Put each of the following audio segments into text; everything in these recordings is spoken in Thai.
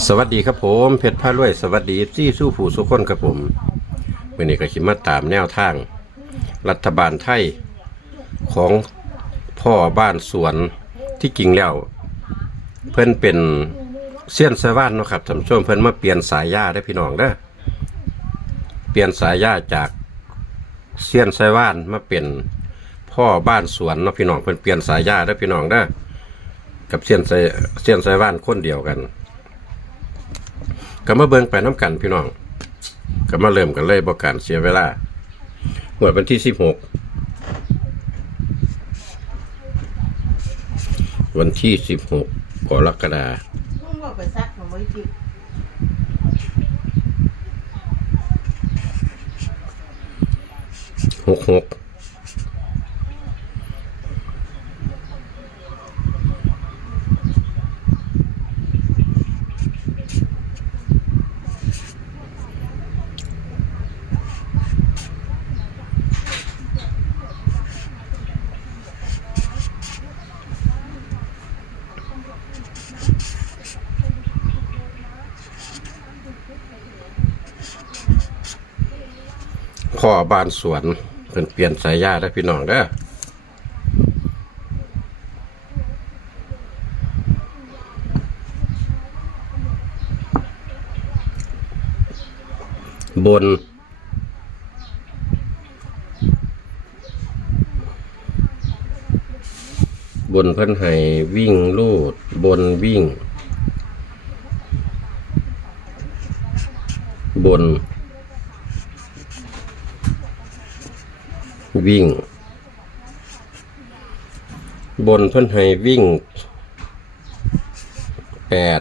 สวัสดีครับผมเพชรพารวยสวัสดีที่สู้ผู้สุขคนครับผมวันนี้ก็ขิมาตามแนวทาง รัฐบาลไทยของพ่อบ้านสวนที่จริงแล้ว เพิ่อนเป็นเสี้ยนสวานเนาะครับท่านผู้ชมเพิ่อนมาเปลี่ยนสายยาได้พี่น้องเด้อเปลี่ยนสายยาจากเสี้ยนสวานมาเป็นพ่อบ้านสวนเนาะพี่น้องเพิ่อนเปลี่ยนสายยาได้พี่น้องเด้อกับเสี้ยนไสเสี้ยนสวานคนเดียวกัน ก็มาเบิ่งไปน้ำกันพี่น้องก็มาเริ่มกันเลยบอกการเสียเวลาหมวดวันที่สิบหกวันที่สิบหกกรกฎามึงบอกไปซักของไว้จิบหกหก พ่อบ้านสวนเพิ่นเปลี่ยนสายยาได้พี่น้องเด้อบน บนเพิ่นให้วิ่งลูด บนวิ่ง บน วิ่ง บนเพิ่นให้วิ่งแปด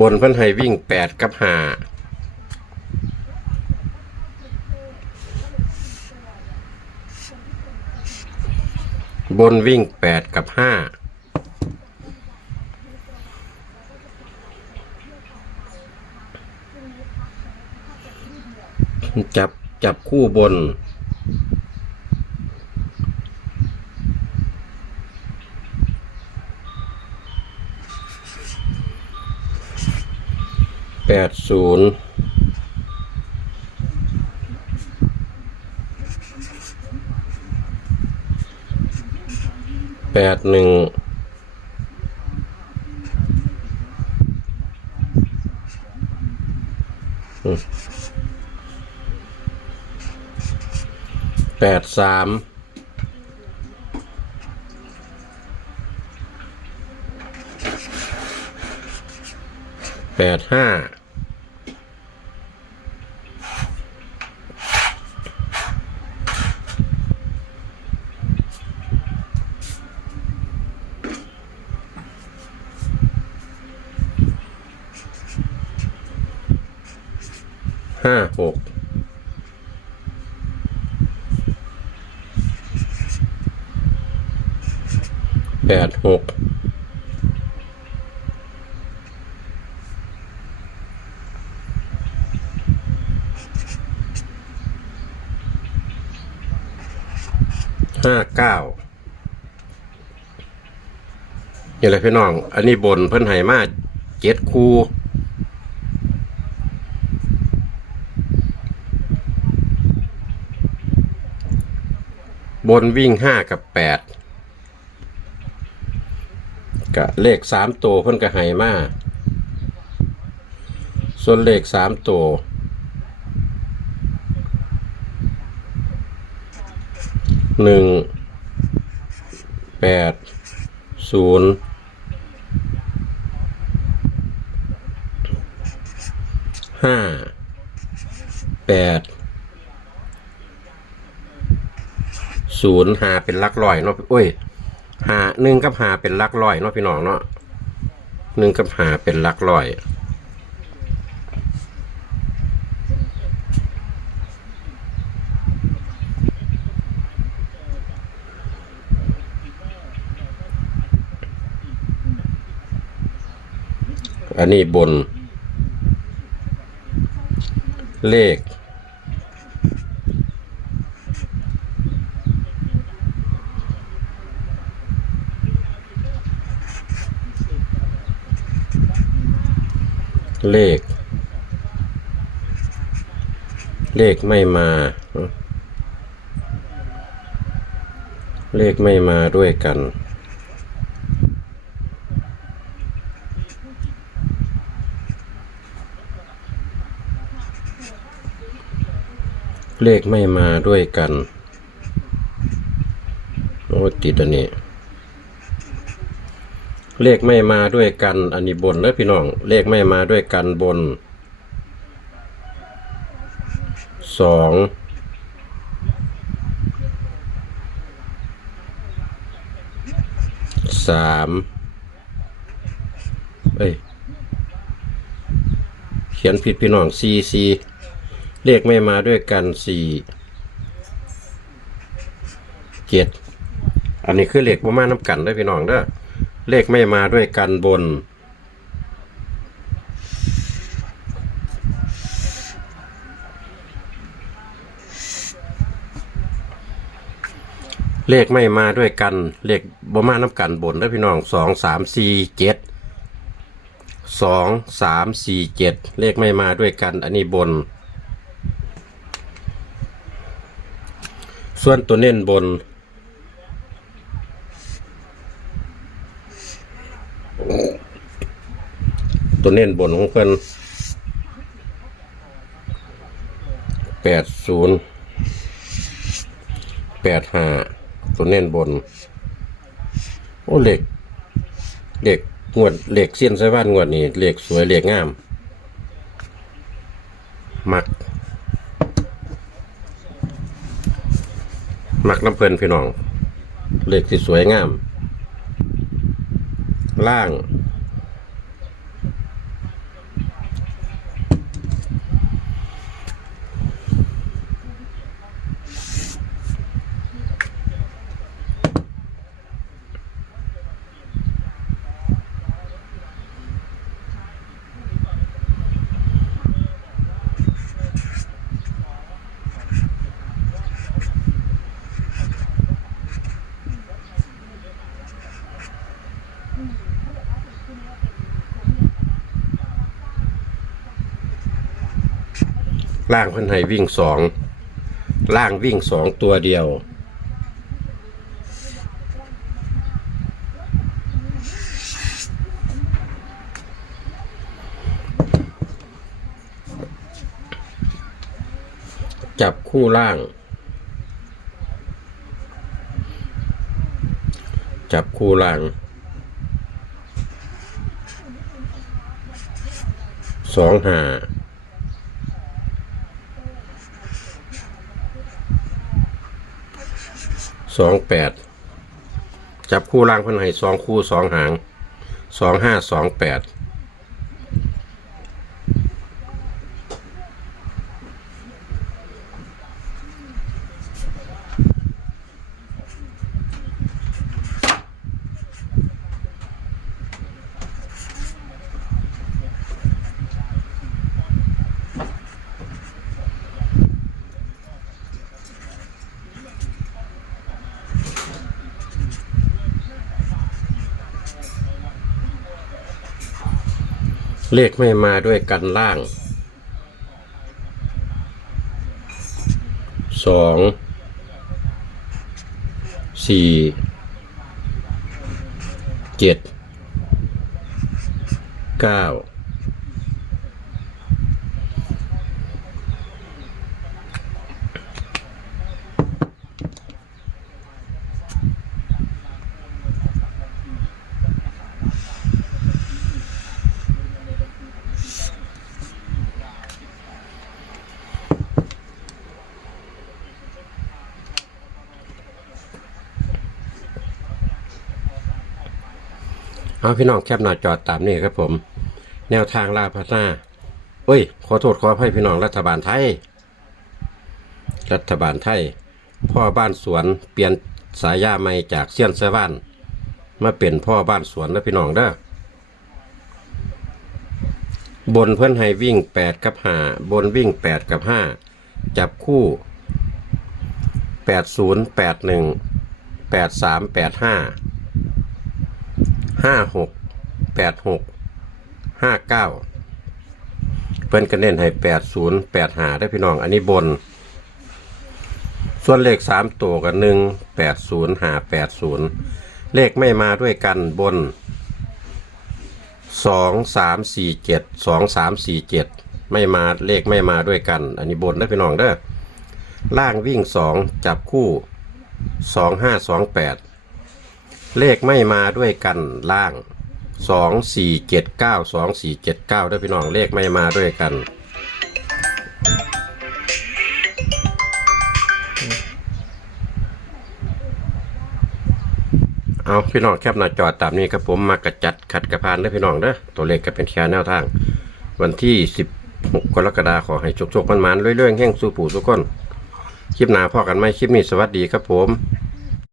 บนเพิ่นให้วิ่งแปดกับห้าบนวิ่งแปดกับห้า จับจับคู่บน แปดศูนย์แปดหนึ่ง แปดสามแปดห้าห้าหก ปดหกห้าเก้านี่แหละพี่น้อง อันนี้บนเพิ่นให้มาเจ็ดคูบนวิ่งห้ากับแปด กะเลขสามตัวเพิ่นก็ให้มาส่วนเลขสามตัวหนึ่งแปดศูนย์ห้าแปดศูนย์หาเป็นลักร้อยเนาะโอ้ย หาหนึ่งกับหาเป็นลักร้อยเนาะพี่น้องเนาะหนึ่งกับหาเป็นลักร้อยอันนี้บน เลข เลข เลขไม่มา เลขไม่มาด้วยกัน เลขไม่มาด้วยกัน โอ้ติดอันนี้ เลขไม่มาด้วยกันอันนี้บนแล้วพี่น้อง เลขไม่มาด้วยกันบนสองสามเอ้ย เขียนผิดพี่น้องสี่สี่เลขไม่มาด้วยกันสี่เจ็ดอันนี้คือเลขประมาณน้ำกันได้พี่น้องเด้อ เลขไม่มาด้วยกันบน เลขไม่มาด้วยกัน เลขบ่มาน้ำกันบนได้อพี่น้องสองสามสี่เจ็ดสองสามสี่เจ็ดเลขไม่มาด้วยกัน อันนี้บน ส่วนตัวเน้นบน ตัวเน้นบนของเพิ่นแปดศูนย์แปดห้าตัวเน้นบน โอ้เหล็กเหล็กงวดเหล็กเสี้ยนไส้บ้านงวดนี่เหล็กสวยเหล็กงาม มัก มักน้ำเพลินพี่น้องเหล็กที่สวยงาม ล่าง ล่างเพิ่นให้วิ่งสองล่างวิ่งสองตัวเดียว จับคู่ล่าง จับคู่ล่างสองห้า สองแปดจับคู่ล่างเพันให้สองคู่สองหางสองห้าสองแปด เลขไม่มาด้วยกันล่างสองสี่เจ็ดเก้า เอาพี่น้องแคปหน้าจอดตามนี่ครับผม แนวทางลาพัฒนาเอ้ย ขอโทษขออภัยพี่น้องรัฐบาลไทย รัฐบาลไทย พ่อบ้านสวนเปลี่ยนสายาใหม่จากเซียนเซว่านมาเป็นพ่อบ้านสวนแล้วพี่น้องเด้อบนเพื่อนให้วิ่งแปดกับห้าบนวิ่งแปดกับห้าจับคู่แปดศูนย์แปด ห้าหกแปดหกห้าเก้าเพิ่นก็เน้นให้แปดศูนย์แปดหาได้พี่น้อง อันนี้บน ส่วนเลขสามตัวกับหนึ่งแปดศูนย์หาแปดศูนย์เลขไม่มาด้วยกันบนสองสามสี่เจ็ดสองสามสี่เจ็ดไม่มาเลขไม่มาด้วยกัน อันนี้บนได้พี่น้องเด้อล่างวิ่งสองจับคู่สองห้าสองแปด เลขไม่มาด้วยกันล่างสองสี่เจ็ดเก้าสองสี่เจ็ดเก้าได้อพี่น้องเลขไม่มาด้วยกัน เอาพี่น้องแคปหน้าจอตามนี้ครับผมมากระจัดขัดกระพานเด้อพี่น้องเด้อตัวเลขก็เป็นแค่แนวทาง วันที่16กกรกฎาคมขอให้โชคๆมันๆเรื่อยๆแห่งสู่ปู่สุกคนคลิปหน้าพ่อกันไหมคลิปนี้สวัสดีครับผม